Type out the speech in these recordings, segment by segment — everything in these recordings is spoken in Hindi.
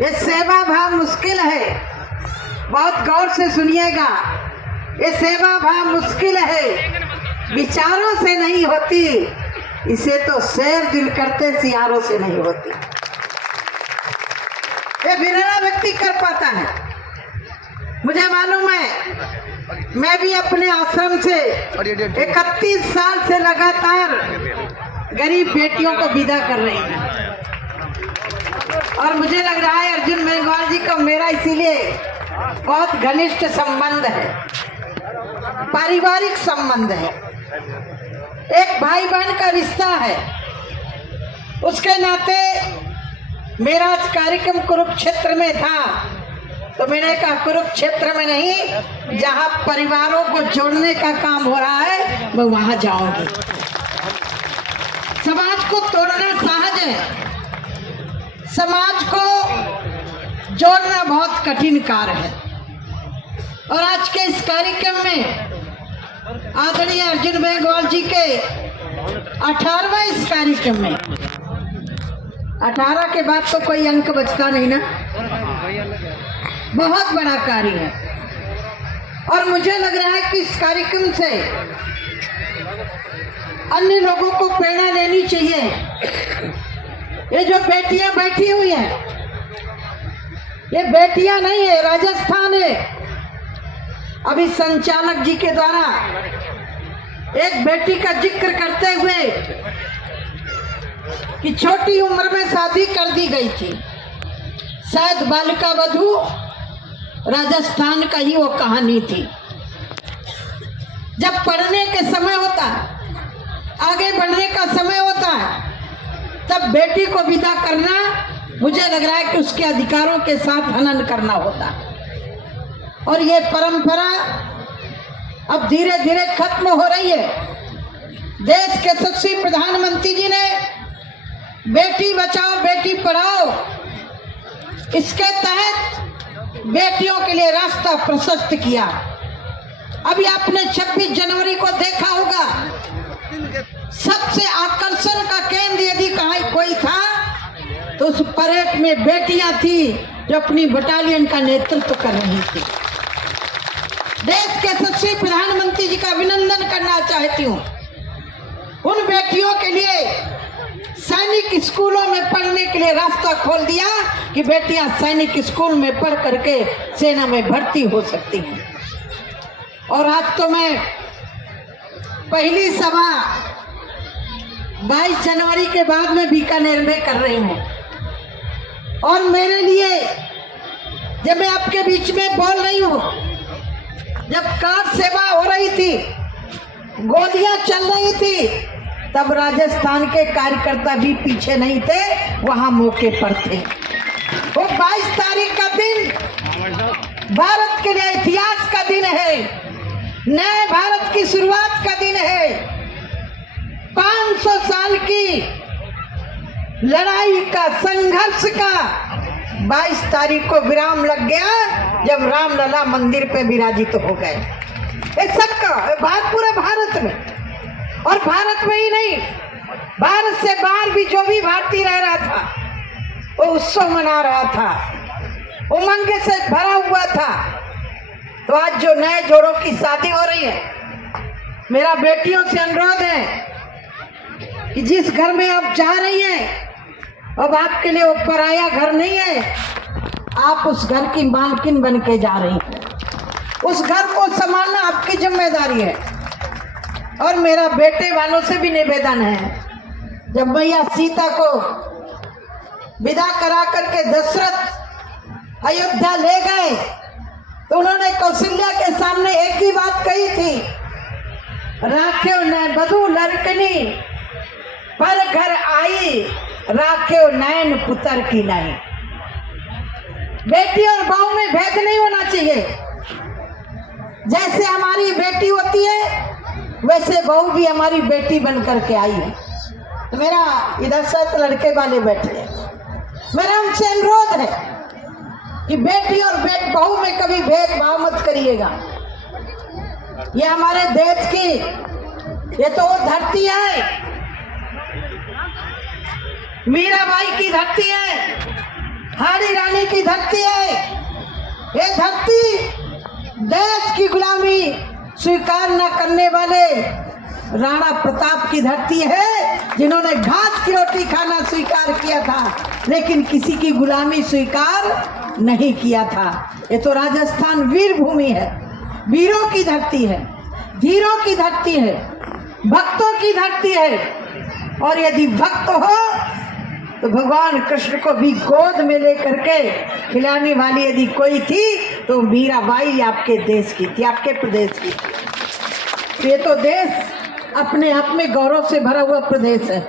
ये सेवा भाव मुश्किल है, बहुत गौर से सुनिएगा। ये सेवा भाव मुश्किल है, विचारों से नहीं होती, इसे तो शेर दिल करते सियारों से नहीं होती। ये विरला व्यक्ति कर पाता है। मुझे मालूम है, मैं भी अपने आश्रम से 31 साल से लगातार गरीब बेटियों को विदा कर रही हूँ, और मुझे लग रहा है अर्जुन मेघवाल जी का मेरा इसीलिए बहुत घनिष्ठ संबंध है, पारिवारिक संबंध है, एक भाई बहन का रिश्ता है। उसके नाते मेरा कार्यक्रम कुरुक्षेत्र में था, तो मैंने कहा कुरुक्षेत्र में नहीं, जहाँ परिवारों को जोड़ने का काम हो रहा है मैं वहां जाऊंगी। समाज को तोड़ना सहज है, समाज को जोड़ना बहुत कठिन कार्य है। और आज के इस कार्यक्रम में आदरणीय अर्जुन मेघवाल जी के 18वां इस कार्यक्रम में, 18 के बाद तो कोई अंक बचता नहीं ना, बहुत बड़ा कार्य है। और मुझे लग रहा है कि इस कार्यक्रम से अन्य लोगों को प्रेरणा लेनी चाहिए। ये जो बेटियां बैठी हुई हैं, ये बेटियां नहीं है, राजस्थान है। अभी संचालक जी के द्वारा एक बेटी का जिक्र करते हुए कि छोटी उम्र में शादी कर दी गई थी, शायद बालिका वधू राजस्थान का ही वो कहानी थी। जब पढ़ने के समय होता है, आगे बढ़ने का समय होता है, तब बेटी को विदा करना मुझे लग रहा है कि उसके अधिकारों के साथ हनन करना होता है। और ये परंपरा अब धीरे धीरे खत्म हो रही है। देश के यशस्वी प्रधानमंत्री जी ने बेटी बचाओ बेटी पढ़ाओ, इसके तहत बेटियों के लिए रास्ता प्रशस्त किया। अभी आपने 26 जनवरी को देखा होगा, सबसे आकर्षण का केंद्र यदि कहीं कोई था तो उस परेड में बेटियां थी जो अपनी बटालियन का नेतृत्व कर रही थी। देश के यशस्वी प्रधानमंत्री जी का अभिनंदन करना चाहती हूँ। उन बेटियों के लिए सैनिक स्कूलों में पढ़ने के लिए रास्ता खोल दिया कि बेटियां सैनिक स्कूल में पढ़ करके सेना में भर्ती हो सकती हैं। और आज तो मैं पहली सभा 22 जनवरी के बाद में बीकानेर में कर रही हूँ, और मेरे लिए जब मैं आपके बीच में बोल रही हूँ, जब कार सेवा हो रही थी, गोलियां चल रही थी, तब राजस्थान के कार्यकर्ता भी पीछे नहीं थे, वहां मौके पर थे। वो 22 तारीख का दिन भारत के लिए इतिहास का दिन है, नए भारत की शुरुआत का दिन है। 500 साल की लड़ाई का, संघर्ष का 22 तारीख को विराम लग गया, जब रामलला मंदिर पे विराजित हो गए। ये सबका पूरे भारत में, और भारत में ही नहीं, भारत से बाहर भी जो भी भारतीय रह रहा था वो उत्सव मना रहा था, उमंग से भरा हुआ था। तो आज जो नए जोड़ों की शादी हो रही है, मेरा बेटियों से अनुरोध है कि जिस घर में आप जा रही हैं, अब आपके लिए वो पराया घर नहीं है, आप उस घर की मालकिन बन के जा रही हैं। उस घर को संभालना आपकी जिम्मेदारी है। और मेरा बेटे वालों से भी निवेदन है, जब मैया सीता को विदा करा करके दशरथ अयोध्या ले गए, तो उन्होंने कौशल्या के सामने एक ही बात कही थी, राख्यो न बधू लड़कनी पर घर आई, राख्यो नैन पुत्र की नहीं। बेटी और बहू में भेद नहीं होना चाहिए। जैसे हमारी बेटी होती है, वैसे बहू भी हमारी बेटी बन करके आई है। तो मेरा इधर से लड़के वाले बैठे हैं, मेरा उनसे अनुरोध है कि बेटी और बहू में कभी भेदभाव मत करिएगा। ये हमारे देश की, ये तो वो धरती है, मीराबाई की धरती है, हाड़ी रानी की धरती है। ये धरती देश की गुलामी स्वीकार न करने वाले राणा प्रताप की धरती है, जिन्होंने घास की रोटी खाना स्वीकार किया था लेकिन किसी की गुलामी स्वीकार नहीं किया था। ये तो राजस्थान वीर भूमि है, वीरों की धरती है, धीरों की धरती है, भक्तों की धरती है। और यदि भक्त हो तो भगवान कृष्ण को भी गोद में लेकर के खिलाने वाली यदि कोई थी तो मीराबाई आपके देश की थी, आपके प्रदेश की थी। ये तो देश अपने आप में गौरव से भरा हुआ प्रदेश है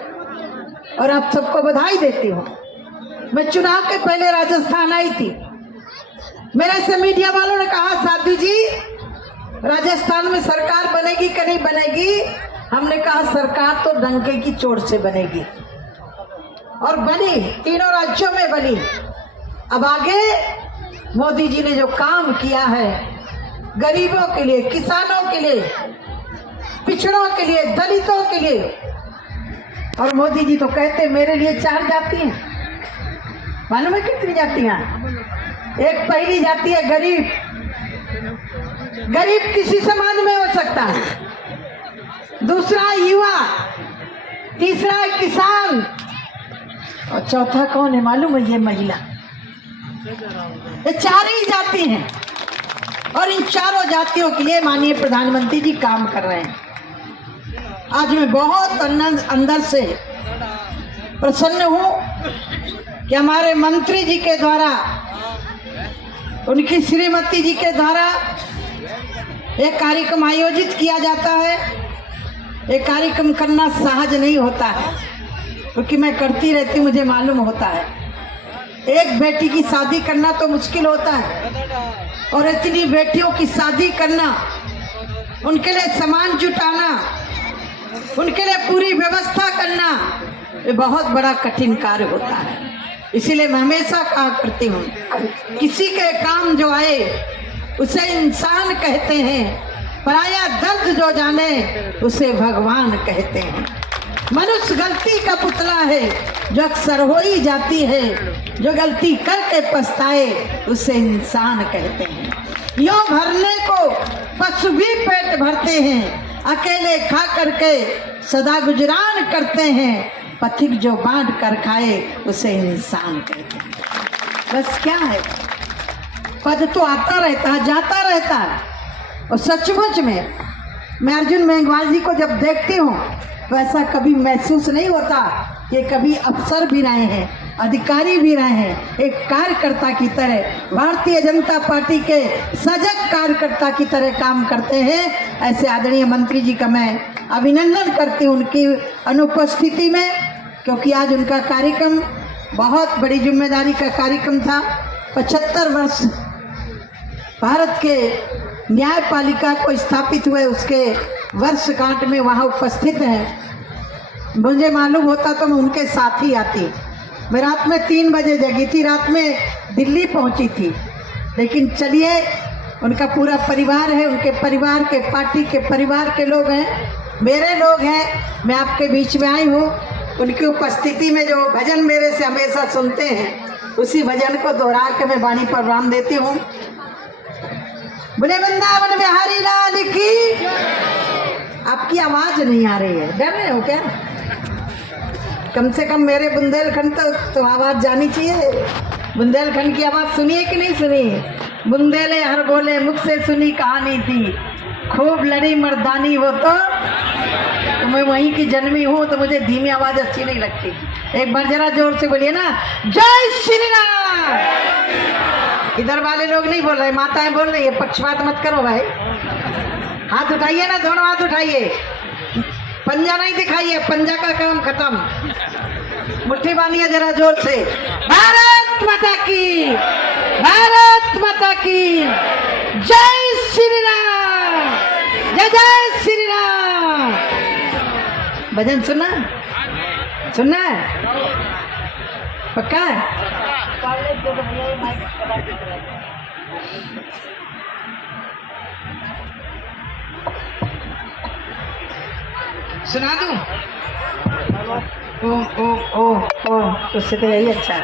और आप सबको बधाई देती हूँ। मैं चुनाव के पहले राजस्थान आई थी, मेरे से मीडिया वालों ने कहा साधु जी राजस्थान में सरकार बनेगी कि नहीं बनेगी। हमने कहा सरकार तो डंके की चोट से बनेगी, और बनी, तीनों राज्यों में बनी। अब आगे मोदी जी ने जो काम किया है गरीबों के लिए, किसानों के लिए, पिछड़ों के लिए, दलितों के लिए, और मोदी जी तो कहते मेरे लिए 4 जाति हैं। मालूम है कितनी जातियां? एक पहली जाति है गरीब, गरीब किसी समाज में हो सकता है, दूसरा युवा, तीसरा है किसान, और चौथा कौन है मालूम है? ये महिला। ये 4 ही जाति हैं और इन चारों जातियों के लिए माननीय प्रधानमंत्री जी काम कर रहे हैं। आज मैं बहुत अंदर से प्रसन्न हूँ कि हमारे मंत्री जी के द्वारा, उनकी श्रीमती जी के द्वारा एक कार्यक्रम आयोजित किया जाता है। एक कार्यक्रम करना सहज नहीं होता है, क्योंकि मैं करती रहती, मुझे मालूम होता है। एक बेटी की शादी करना तो मुश्किल होता है, और इतनी बेटियों की शादी करना, उनके लिए सामान जुटाना, उनके लिए पूरी व्यवस्था करना, ये बहुत बड़ा कठिन कार्य होता है। इसीलिए मैं हमेशा कहा करती हूँ, किसी के काम जो आए उसे इंसान कहते हैं, पराया दर्द जो जाने उसे भगवान कहते हैं। मनुष्य गलती का पुतला है जो अक्सर हो ही जाती है, जो गलती करके पछताए उसे इंसान कहते हैं। यो भरने को पशु भी पेट भरते हैं, अकेले खा करके सदा गुजरान करते हैं, पथिक जो बांट कर खाए उसे इंसान कहते हैं। बस क्या है, पद तो आता रहता है, जाता रहता है। और सचमुच में मैं अर्जुन मेघवाल जी को जब देखती हूँ तो ऐसा कभी महसूस नहीं होता कि कभी अफसर भी रहे हैं, अधिकारी भी रहे हैं, एक कार्यकर्ता की तरह, भारतीय जनता पार्टी के सजग कार्यकर्ता की तरह काम करते हैं। ऐसे आदरणीय मंत्री जी का मैं अभिनंदन करती हूँ उनकी अनुपस्थिति में, क्योंकि आज उनका कार्यक्रम बहुत बड़ी जिम्मेदारी का कार्यक्रम था। 75 वर्ष भारत के न्यायपालिका को स्थापित हुए उसके वर्षगांठ में वहाँ उपस्थित हैं। मुझे मालूम होता तो मैं उनके साथ ही आती। मैं रात में 3 बजे जगी थी, रात में दिल्ली पहुँची थी। लेकिन चलिए, उनका पूरा परिवार है, उनके परिवार के, पार्टी के परिवार के लोग हैं, मेरे लोग हैं, मैं आपके बीच में आई हूँ। उनकी उपस्थिति में जो भजन मेरे से हमेशा सुनते हैं, उसी भजन को दोहरा के मैं वाणी पर राम देती हूँ। बोले वृंदावन बिहारी लाल की। आपकी आवाज नहीं आ रही है, डर रहे हो क्या? कम से कम मेरे बुंदेलखंड तो आवाज जानी चाहिए। बुंदेलखंड की आवाज सुनिए कि नहीं सुनी? बुंदेले हर बोले मुख से सुनी कहानी थी, खूब लड़ी मर्दानी वो तो मैं वहीं की जन्मी हूँ, तो मुझे धीमी आवाज अच्छी नहीं लगती। एक बार जरा जोर से बोलिए ना, जय श्री राम। इधर वाले लोग नहीं बोल रहे, माताएं बोल रही है, पक्षपात मत करो भाई। हाथ उठाइए ना, दोनों हाथ उठाइए, पंजा नहीं दिखाइए, पंजा का काम खत्म। मुट्ठी बांधिए जरा जोर से। भारत माता की, भारत माता की जय श्री राम, जय जय श्री राम। भजन सुनना, सुनना है पक्का है? सुना दूं? ओ ओ ओ ओ, उससे तो यही अच्छा है।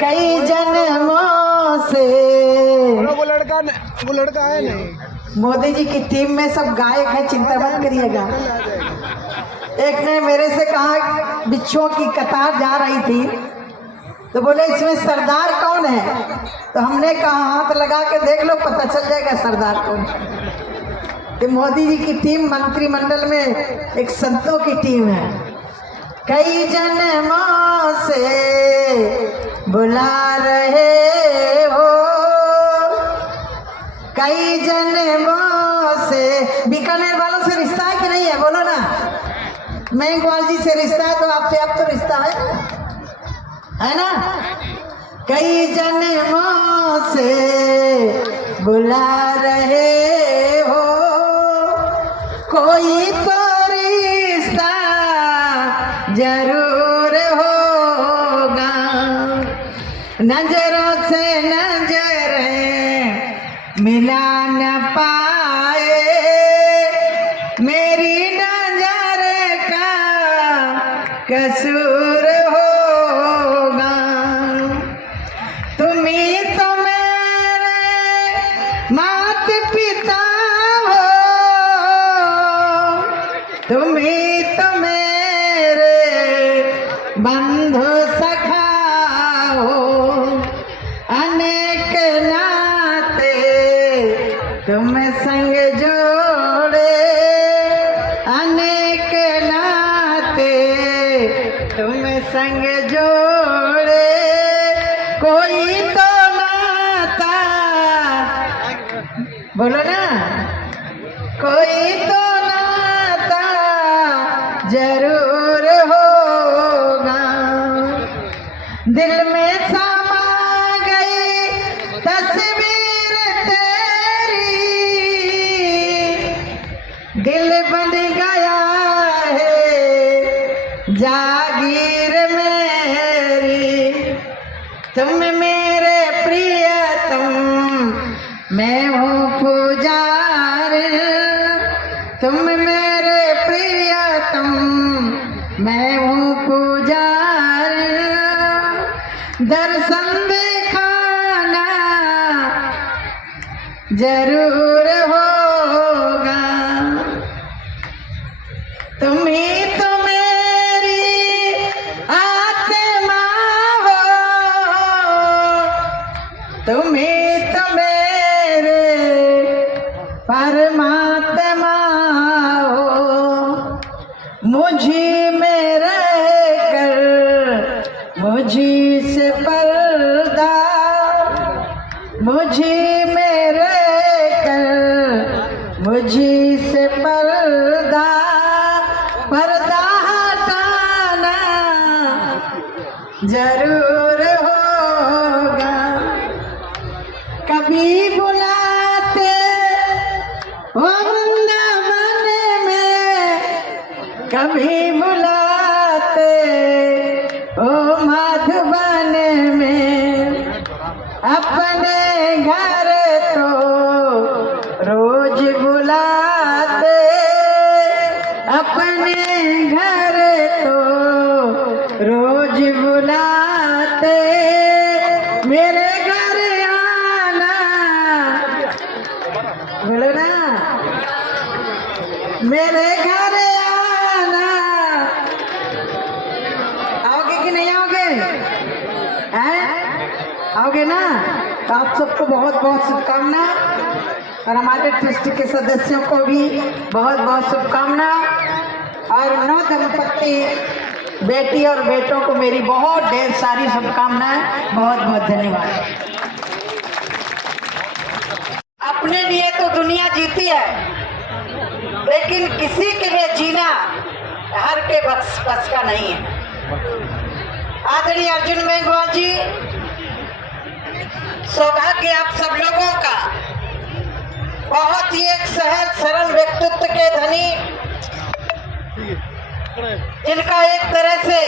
कई जन्मों से। वो लड़का है नहीं। मोदी जी की टीम में सब गायक है, चिंता मत करिएगा। एक ने मेरे से कहा, बिच्छुओं की कतार जा रही थी तो बोले इसमें सरदार कौन है? तो हमने कहा हाथ लगा के देख लो, पता चल जाएगा सरदार कौन। तो मोदी जी की टीम मंत्रिमंडल में एक संतों की टीम है। कई जन्मों से बुला रहे हो, कई जन्मों से। बीकानेर वालों से रिश्ता है कि नहीं है? बोलो ना। मेघवाल जी से रिश्ता है तो आपसे अब तो रिश्ता है ना? कई जन्मों से बुला रहे हो, कोई तो रिश्ता जरूर होगा। नजरों से नजरें मिला न पाए, मेरी नजर का कसूर होगा। तुम ही तो मेरे माता पिता हो, तुम ही तो मेरे बंधु सखा हो। अनेक नाते तुम संग जोड़े, अनेक नाते तुम संग जोड़े, कोई तो नाता, बोलो ना, कोई तो नाता जरूर होगा। दिल में समा गई तस्वीर तेरी, दिल बन गया है जागीर मेरी। तुम मेरे प्रियतम, मैं हूँ पुजारी। तुम मेरे प्रियतम, मैं हूँ पुजारी। दर्शन दिखाना जरूर होगा। तुम ही तो मेरी आत्मा हो, तुम ही तो मेरे परमात्मा हो। मुझी में रह कर मुझी से पर्दा, मुझी में रह कर मुझी से पर्दा, पर्दा हटाना जरूर होगा। कभी बुलाते हो वृंदावन में, कभी बुलाते हो माधुबन में। अपने घर तो रोज बुलाते, अपने घर तो रोज बुलाते। मेरे घर आना, बोलो ना, मेरे घर आना। आओगे कि नहीं आओगे? हैं? आओगे ना? तो आप सबको बहुत बहुत शुभकामना, और हमारे ट्रस्ट के सदस्यों को भी बहुत बहुत शुभकामना। और नौ दंपत्ति बेटी और बेटों को मेरी बहुत ढेर सारी शुभकामनाएं। बहुत बहुत धन्यवाद। अपने लिए तो दुनिया जीती है, लेकिन किसी के लिए जीना हर के बस का नहीं है। आदरणीय अर्जुन मेघवाल जी, सौभाग्य आप सब लोगों का। बहुत ही एक सहज सरल व्यक्तित्व के धनी, जिनका एक तरह से